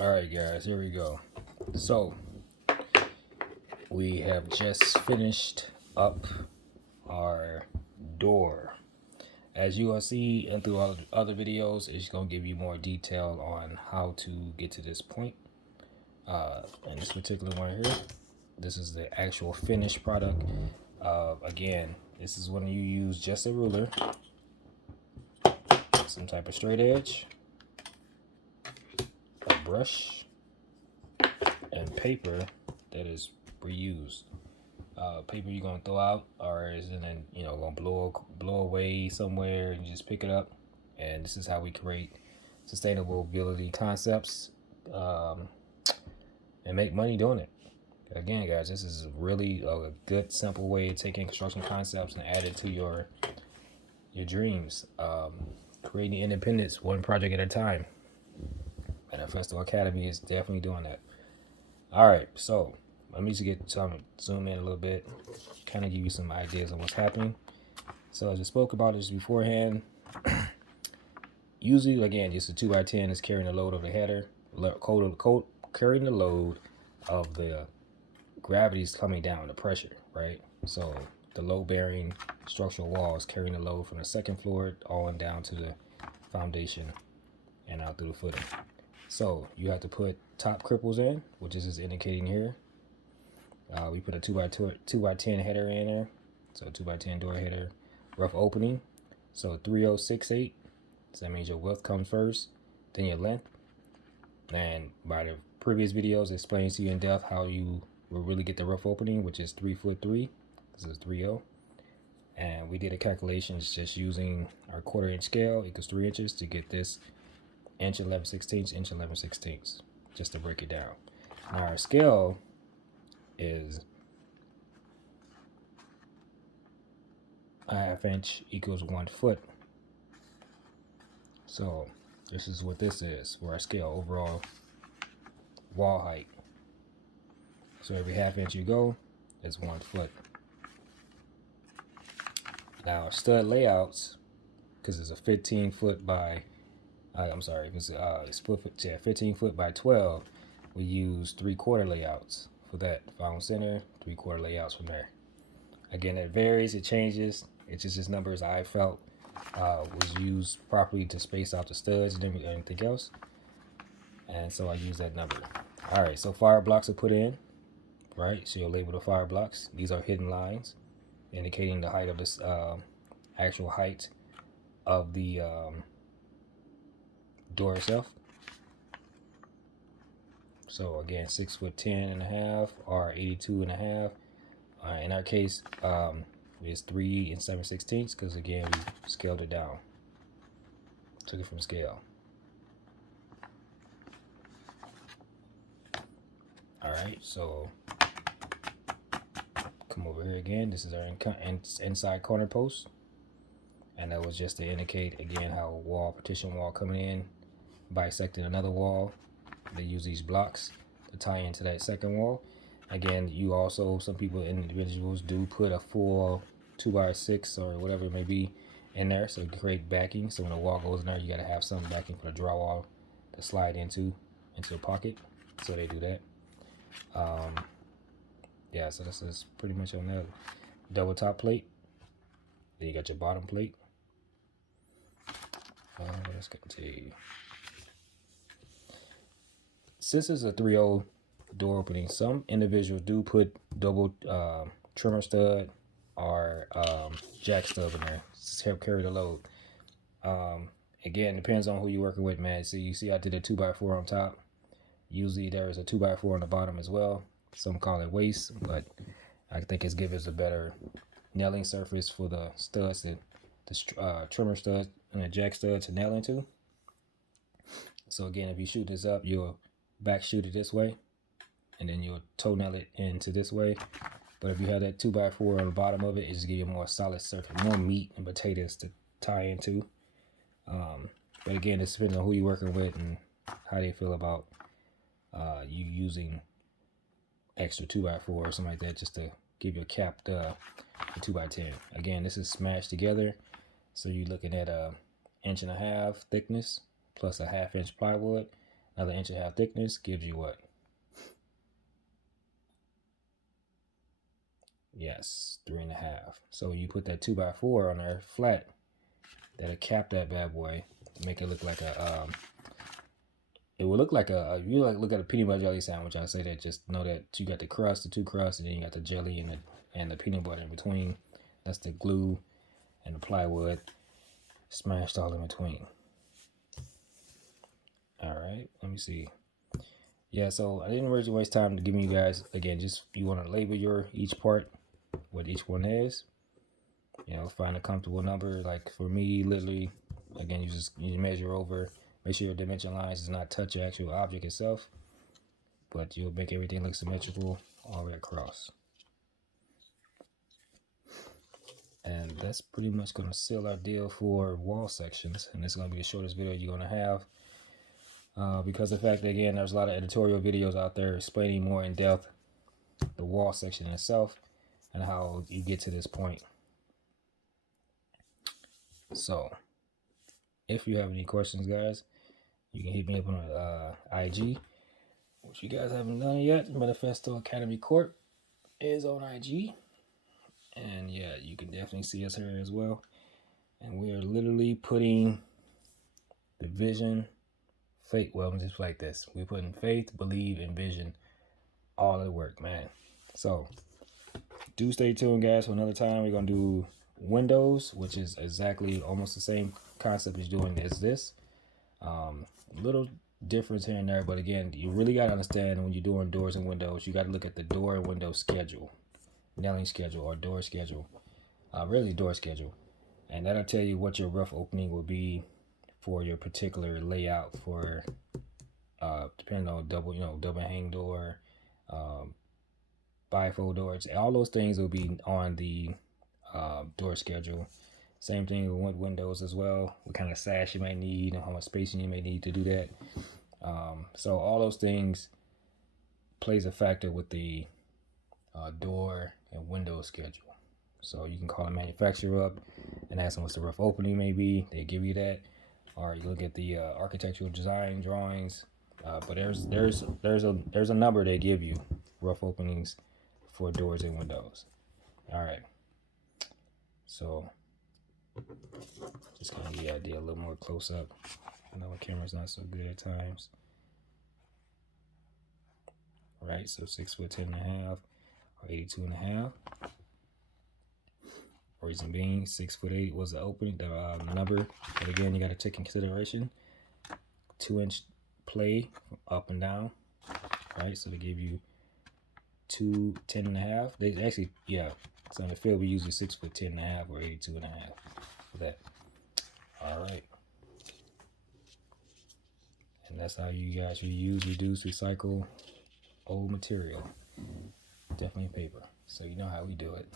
All right, guys, here we go. So, we have just finished up our door. As you will see and through other videos, it's going to give you more detail on how to get to this point. In this particular one here, this is the actual finished product. Again, this is when you use just a ruler, some type of straight edge, a brush, and paper that is reused. Paper you're gonna throw out, or is it then gonna blow away somewhere, and you just pick it up. And this is how we create sustainability concepts and make money doing it. Again, guys, this is really a good simple way of taking construction concepts and add it to your dreams. Creating independence one project at a time. And our Festival Academy is definitely doing that. All right, so let me just zoom in a little bit, kind of give you some ideas on what's happening. So as I spoke about this beforehand, usually again just a 2x10 is carrying the load of the header, carrying the load of the gravity's coming down, the pressure, right? So the load-bearing structural walls carrying the load from the second floor all and down to the foundation and out through the footing. So you have to put top cripples in, which is indicating here. We put a 2x10 header in there, so 2x10 door header, rough opening. So 3068. So that means your width comes first, then your length. And by the previous videos, it explains to you in depth how you will really get the rough opening, which is 3'3". This is 30. And we did a calculations just using our 1/4 inch scale equals 3 inches to get this inch 11/16, inch 11/16, just to break it down. Now our scale is a 1/2 inch equals 1 foot. So this is what this is for our scale, overall wall height. So every 1/2 inch you go is 1 foot. Now our stud layouts, because it's a 15 foot by it's 15 foot by 12, we use 3/4 layouts for that. Found center, 3/4 layouts from there. Again, it varies, it changes. It's just numbers I felt was used properly to space out the studs and everything else. And so I use that number. All right, so fire blocks are put in, right? So you'll label the fire blocks. These are hidden lines indicating the height of this actual height of the door itself. So again, 6'10.5" or 82.5. In our case, it's 3 7/16 because again we scaled it down, took it from scale. All right, so come over here again. This is our inside corner post, and that was just to indicate again how partition wall coming in, bisecting another wall. They use these blocks to tie into that second wall. Again, you also, some individuals do put a full 2x6 or whatever it may be in there, so you create backing. So when the wall goes in there, you got to have some backing for the drywall to slide into the pocket. So they do that. Yeah, so this is pretty much on that. Double top plate. Then you got your bottom plate. Let's continue. Since it's a 3/0 door opening, some individuals do put double trimmer stud or jack stub in there to help carry the load. Again, depends on who you're working with, man. So you see I did a 2x4 on top. Usually there is a 2x4 on the bottom as well. Some call it waste, but I think it's gives us a better nailing surface for the studs, the trimmer stud and the jack stud to nail into. So again, if you shoot this up, you'll back shoot it this way, and then you'll toe nail it into this way. But if you have that 2x4 on the bottom of it, it just gives you a more solid surface, more meat and potatoes to tie into. But again, it depends on who you're working with and how they feel about you using extra 2x4 or something like that, just to give you a capped 2x10. Again, this is smashed together, so you're looking at a 1.5 inch thickness plus a 1/2 inch plywood. Another 1.5 inch thickness gives you what? Yes, 3.5. So you put that 2x4 on there flat, that'll cap that bad boy, make it look like a it will look like a you like look at a peanut butter jelly sandwich. I say that, just know that you got the crust, the two crusts, and then you got the jelly and the peanut butter in between. That's the glue and the plywood smashed all in between. All right, let me see. Yeah, so I didn't really waste time to giving you guys, again, just you want to label your each part, what each one is. You know, find a comfortable number. Like for me, literally, again, you measure over. Make sure your dimension lines does not touch the actual object itself, but you'll make everything look symmetrical all the way across. And that's pretty much going to seal our deal for wall sections. And it's going to be the shortest video you're going to have. Because of the fact that, again, there's a lot of editorial videos out there explaining more in depth the wall section itself and how you get to this point. So if you have any questions, guys, you can hit me up on IG, which you guys haven't done yet. Manifesto Academy Corp is on IG. And yeah, you can definitely see us here as well. And we are literally putting the vision, faith, well, just like this. We're putting faith, believe, and vision all at work, man. So do stay tuned, guys. For another time, we're going to do windows, which is exactly almost the same concept as doing as this. Little difference here and there, but again, you really got to understand when you're doing doors and windows, you got to look at the door and window schedule, nailing schedule, or door schedule, really door schedule, and that'll tell you what your rough opening will be for your particular layout for depending on double hang door, bifold doors, all those things will be on the door schedule. Same thing with windows as well, what kind of sash you might need and how much spacing you may need to do that. So all those things plays a factor with the door and window schedule. So you can call a manufacturer up and ask them what's the rough opening may be. They give you that, or you look at the architectural design drawings. But there's a number they give you, rough openings for doors and windows. All right. So just kind of give you the idea a little more close up. I know my camera's not so good at times. All right, so 6 foot 10.5 or 82.5. Reason being, 6 foot 8 was the opening, the number. But again, you got to take in consideration 2-inch play up and down. Right, so they give you 2 10.5. They actually, yeah. So in the field, we usually 6 foot 10.5 or 82.5 for that. All right. And that's how you guys reuse, reduce, recycle old material. Definitely paper. So you know how we do it.